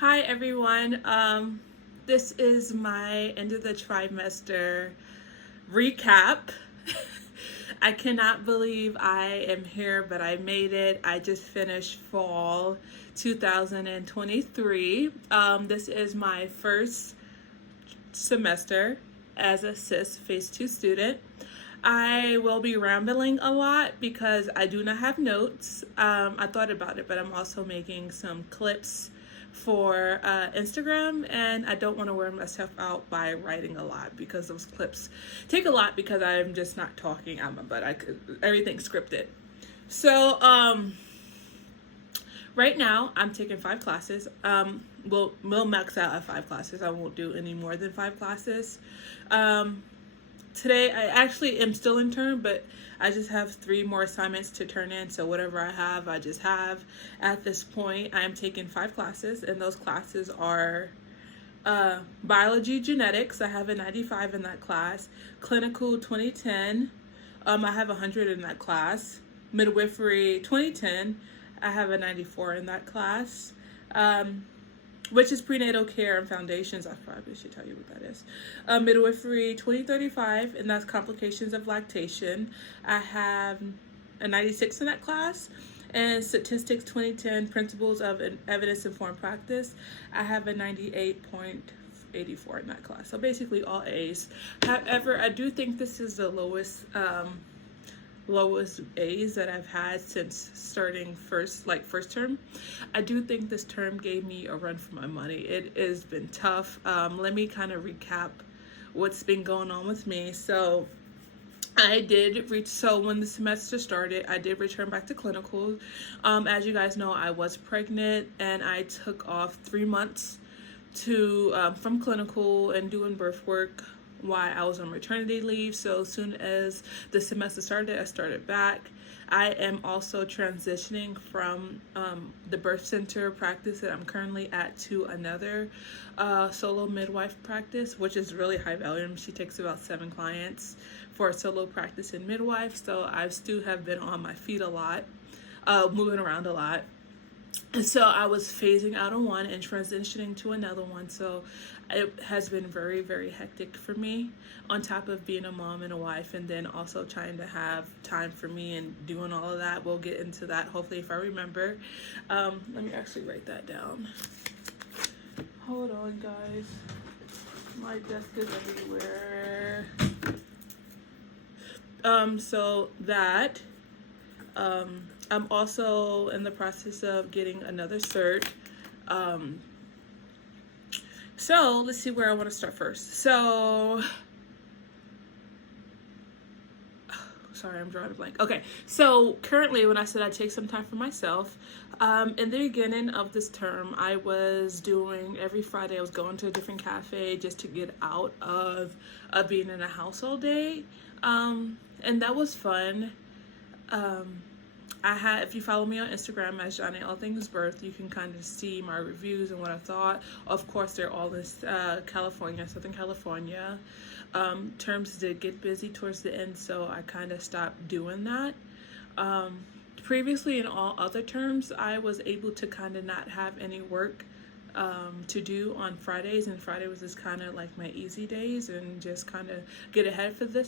Hi everyone. This is my end of the trimester recap. I cannot believe I am here, but I made it. I just finished fall 2023. This is my first semester as a cis phase 2 student. I will be rambling a lot because I do not have notes. I thought about it, but I'm also making some clips for Instagram, and I don't want to wear myself out by writing a lot because those clips take a lot because I'm just not talking out my butt. Everything's scripted. So right now I'm taking 5 classes. We'll max out at 5 classes. I won't do any more than 5 classes. Today I actually am still in term, but I just have 3 more assignments to turn in. So whatever I have, I just have. At this point, I am taking 5 classes, and those classes are biology genetics. I have a 95 in that class. Clinical 2010. I have 100 in that class. Midwifery 2010. I have a 94 in that class. Which is prenatal care and foundations. I probably should tell you what that is. Midwifery 2035, and that's complications of lactation. I have a 96 in that class. And statistics 2010, principles of evidence-informed practice. I have a 98.84 in that class. So basically all A's. However, I do think this is the lowest A's that I've had since starting first term. I do think this term gave me a run for my money. It has been tough. Let me kind of recap what's been going on with me. So when the semester started, I did return back to clinical. As you guys know, I was pregnant and I took off 3 months from clinical and doing birth work while I was on maternity leave. So as soon as the semester started, I started back. I am also transitioning from the birth center practice that I'm currently at to another solo midwife practice, which is really high volume. She takes about 7 clients for a solo practice in midwife. So I still have been on my feet a lot, moving around a lot. And so I was phasing out of one and transitioning to another one. So it has been very, very hectic for me, on top of being a mom and a wife, and then also trying to have time for me and doing all of that. We'll get into that hopefully if I remember. Let me actually write that down. Hold on, guys. My desk is everywhere. I'm also in the process of getting another cert. So let's see where I want to start first. So, sorry, I'm drawing a blank. Okay, so currently when I said I take some time for myself, in the beginning of this term, I was doing every Friday, I was going to a different cafe just to get out of being in a house all day. And that was fun. If you follow me on Instagram as Zha-nee All Things Birth, you can kind of see my reviews and what I thought. Of course, they're all in California, Southern California. Terms did get busy towards the end, so I kind of stopped doing that. Previously, in all other terms, I was able to kind of not have any work to do on Fridays, and Friday was just kind of like my easy days and just kind of get ahead for the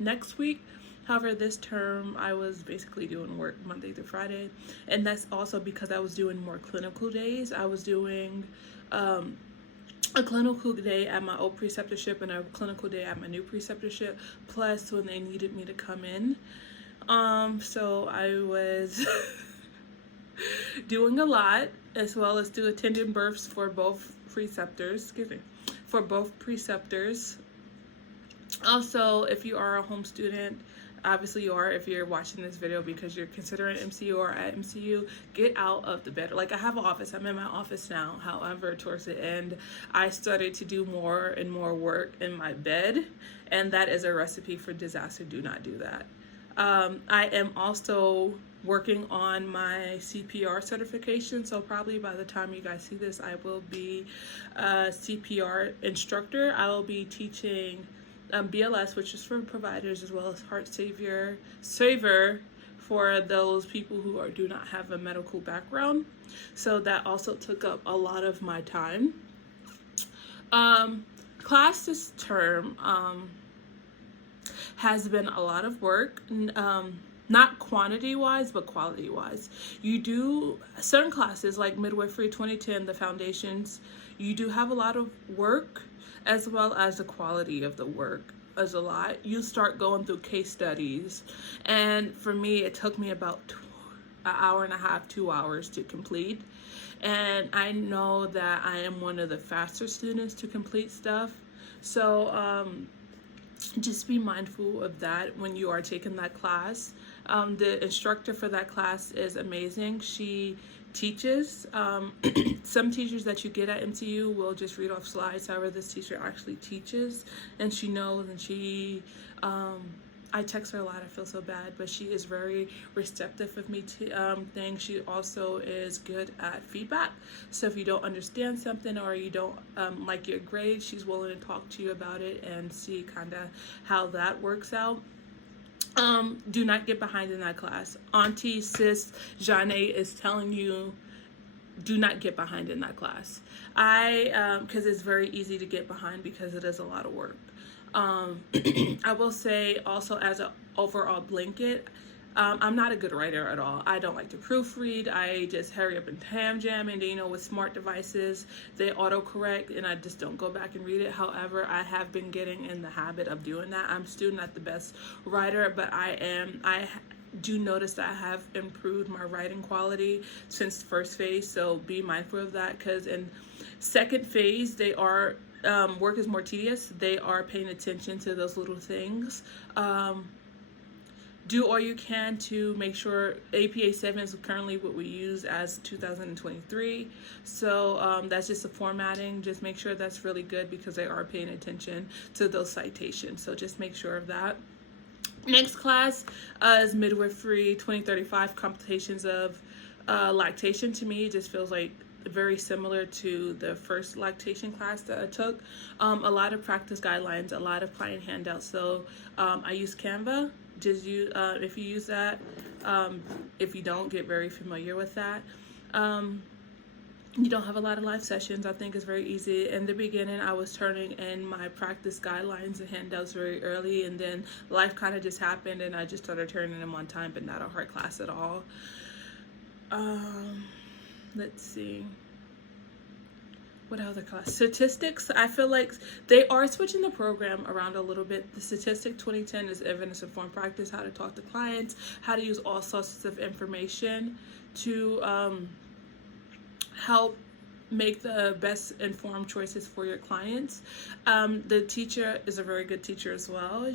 next week. However, this term, I was basically doing work Monday through Friday, and that's also because I was doing more clinical days. I was doing a clinical day at my old preceptorship and a clinical day at my new preceptorship, plus when they needed me to come in. So I was doing a lot, as well as attending births for both preceptors. Also, if you are a home student, obviously you are if you're watching this video because you're considering MCU or at MCU, get out of the bed. Like, I have an office. I'm in my office now. However, towards the end, I started to do more and more work in my bed, and that is a recipe for disaster. Do not do that. I am also working on my CPR certification, so probably by the time you guys see this, I will be a CPR instructor. I will be teaching BLS, which is for providers, as well as Heart Saver for those people who do not have a medical background. So that also took up a lot of my time. Class this term has been a lot of work. Not quantity wise, but quality wise. You do certain classes like Midwifery 2010, the foundations, you do have a lot of work, as well as the quality of the work is a lot. You start going through case studies, and for me, it took me about an hour and a half, 2 hours to complete. And I know that I am one of the faster students to complete stuff. So just be mindful of that when you are taking that class. The instructor for that class is amazing. She teaches. Some teachers that you get at MTU will just read off slides. However, this teacher actually teaches, and she knows, and she I text her a lot. I feel so bad, but she is very receptive of me things. She also is good at feedback. So if you don't understand something or you don't like your grade, she's willing to talk to you about it and see kind of how that works out. Do not get behind in that class. Auntie, sis, Zha-nee is telling you, do not get behind in that class. Because it's very easy to get behind because it is a lot of work. I will say also, as an overall blanket, I'm not a good writer at all. I don't like to proofread. I just hurry up and ham jam, and with smart devices, they autocorrect, and I just don't go back and read it. However, I have been getting in the habit of doing that. I'm still not the best writer, but I do notice that I have improved my writing quality since first phase, so be mindful of that, because in second phase, they are work is more tedious. They are paying attention to those little things. Do all you can to make sure APA 7 is currently what we use as 2023. So that's just the formatting. Just make sure that's really good because they are paying attention to those citations. So just make sure of that. Next class is Midwifery 2035, Complications of Lactation. To me, it just feels like very similar to the first lactation class that I took. A lot of practice guidelines, a lot of client handouts. So I use Canva. Just use, if you use that. If you don't, get very familiar with that. You don't have a lot of live sessions. I think it's very easy. In the beginning, I was turning in my practice guidelines and handouts very early, and then life kind of just happened, and I just started turning them on time, but not a hard class at all. Let's see. What other class? Statistics. I feel like they are switching the program around a little bit. The Statistic 2010 is evidence-informed practice, how to talk to clients, how to use all sources of information to help make the best informed choices for your clients. The teacher is a very good teacher as well.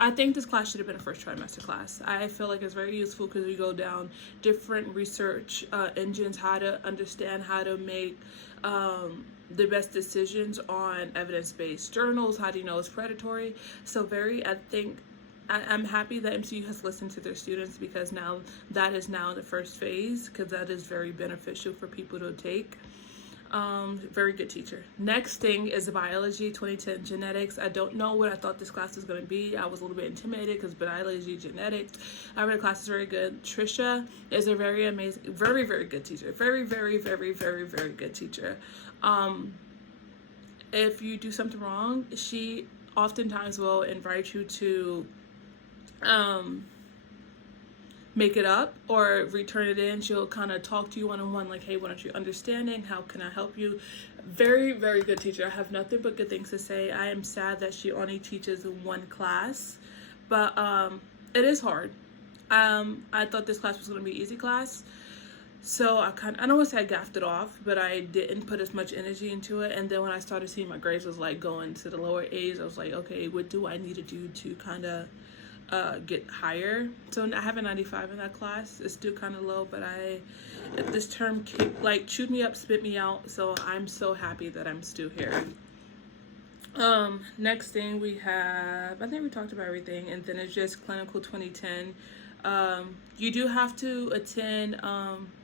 I think this class should have been a first trimester class. I feel like it's very useful because we go down different research engines, how to understand how to make the best decisions on evidence-based journals. How do you know it's predatory? So I'm happy that MCU has listened to their students, because now that is now the first phase, because that is very beneficial for people to take. Very good teacher. Next thing is biology 2010 genetics. I don't know what I thought this class was going to be. I was a little bit intimidated because biology genetics. However, the class is very good. Trisha is a very amazing, very, very good teacher. Very, very, very, very, very good teacher. If you do something wrong, she oftentimes will invite you to make it up or return it in. She'll kind of talk to you one-on-one, like, hey, what aren't you understanding? How can I help you? Very, very good teacher. I have nothing but good things to say. I am sad that she only teaches one class, but it is hard. I thought this class was going to be an easy class, so I don't want to say I gaffed it off, but I didn't put as much energy into it. And then when I started seeing my grades was like going to the lower A's, I was like, okay, what do I need to do to kind of get higher? So I have a 95 in that class. It's still kind of low, but this term chewed me up, spit me out. So I'm so happy that I'm still here. Next thing we have, I think we talked about everything, and then it's just clinical 2010. You do have to attend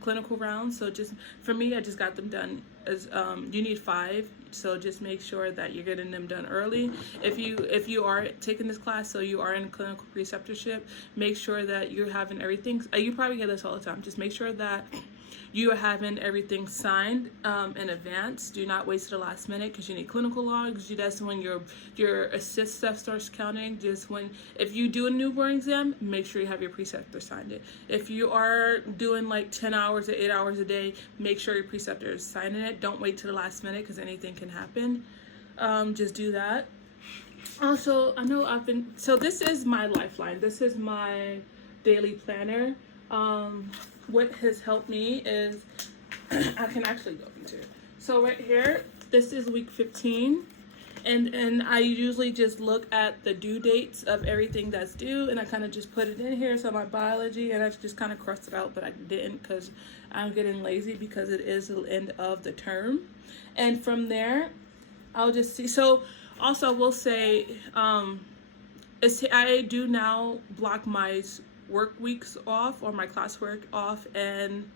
clinical rounds. So just for me, I just got them done as you need 5. So just make sure that you're getting them done early. If you are taking this class, so you are in clinical preceptorship, make sure that you're having everything. You probably get this all the time. Just make sure that you are having everything signed in advance. Do not wait to the last minute because you need clinical logs. That's when your assist stuff starts counting. Just when, if you do a newborn exam, make sure you have your preceptor signed it. If you are doing like 10 hours or 8 hours a day, make sure your preceptor is signing it. Don't wait to the last minute because anything can happen. Just do that. Also, I know so this is my lifeline. This is my daily planner. What has helped me is I can actually go into it. So right here, this is week 15, and I usually just look at the due dates of everything that's due, and I kind of just put it in here. So my biology, and I just kind of crossed it out, but I didn't because I'm getting lazy because it is the end of the term. And from there, I'll just see. So also, I will say, I do now block my work weeks off or my classwork off in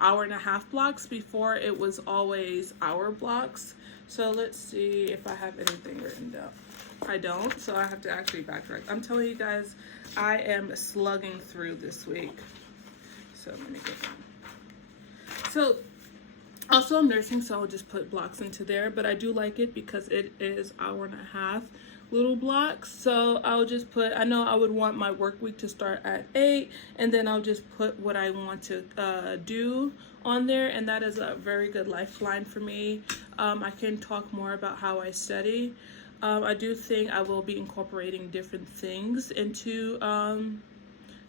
1.5-hour blocks. Before it was always hour blocks. So let's see if I have anything written down. I don't, so I have to actually backtrack. I'm telling you guys, I am slugging through this week. So let me get that. So also I'm nursing, so I'll just put blocks into there, but I do like it because it is 1.5-hour little blocks. So I'll just put, I know I would want my work week to start at 8, and then I'll just put what I want to do on there, and that is a very good lifeline for me. I can talk more about how I study. I do think I will be incorporating different things into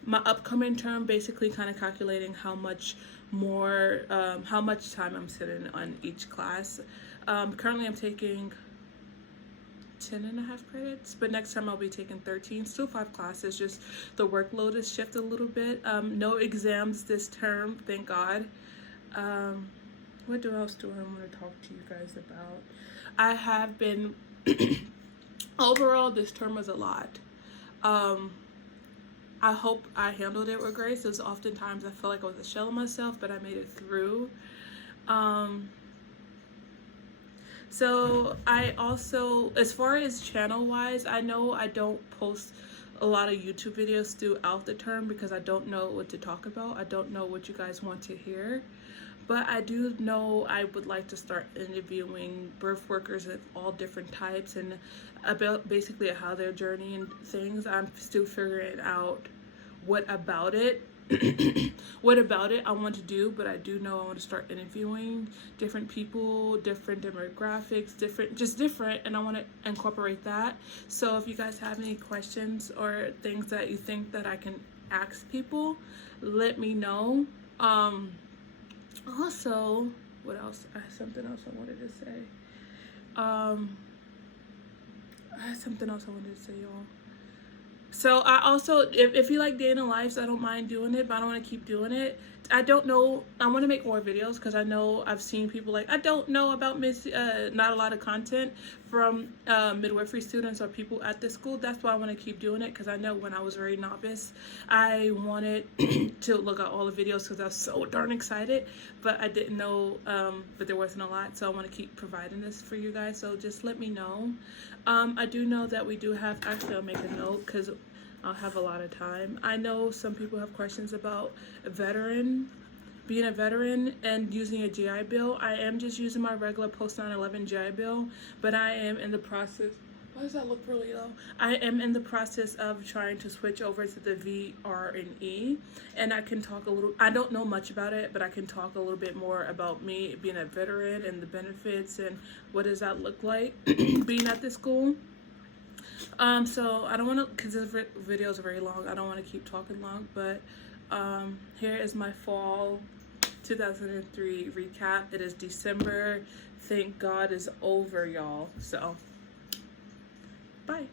my upcoming term, basically kind of calculating how much time I'm sitting on each class. Currently I'm taking 10.5 credits, but next time I'll be taking 13. Still 5 classes, just the workload has shifted a little bit. No exams this term, thank God. What else do I want to talk to you guys about? I have been overall this term was a lot. I hope I handled it with grace. There's oftentimes I feel like I was a shell of myself, but I made it through. So I also, as far as channel wise, I know I don't post a lot of YouTube videos throughout the term because I don't know what to talk about. I don't know what you guys want to hear. But I do know I would like to start interviewing birth workers of all different types and about basically how their journey and things. I'm still figuring out what about it I want to do, but I do know I want to start interviewing different people, different demographics, different, and I want to incorporate that. So if you guys have any questions or things that you think that I can ask people, let me know. Also, what else? I had something else I wanted to say. Y'all. So I also, if you like day in the lives, I don't mind doing it, but I don't want to keep doing it. I don't know. I want to make more videos because I know I've seen people like, I don't know about not a lot of content from midwifery students or people at this school. That's why I want to keep doing it, because I know when I was very novice, I wanted to look at all the videos because I was so darn excited, but I didn't know, but there wasn't a lot. So I want to keep providing this for you guys. So just let me know. I do know that we do have, actually I'll make a note because I'll have a lot of time. I know some people have questions about being a veteran and using a GI Bill. I am just using my regular post 9/11 GI Bill, but I am in the process. Why does that look really low? I am in the process of trying to switch over to the V-R&E, and I can talk a little, I don't know much about it, but I can talk a little bit more about me being a veteran and the benefits and what does that look like being at this school. So I don't want to, because this video is very long, I don't want to keep talking long, but here is my fall 2003 recap. It is December. Thank God it's over, y'all. So bye.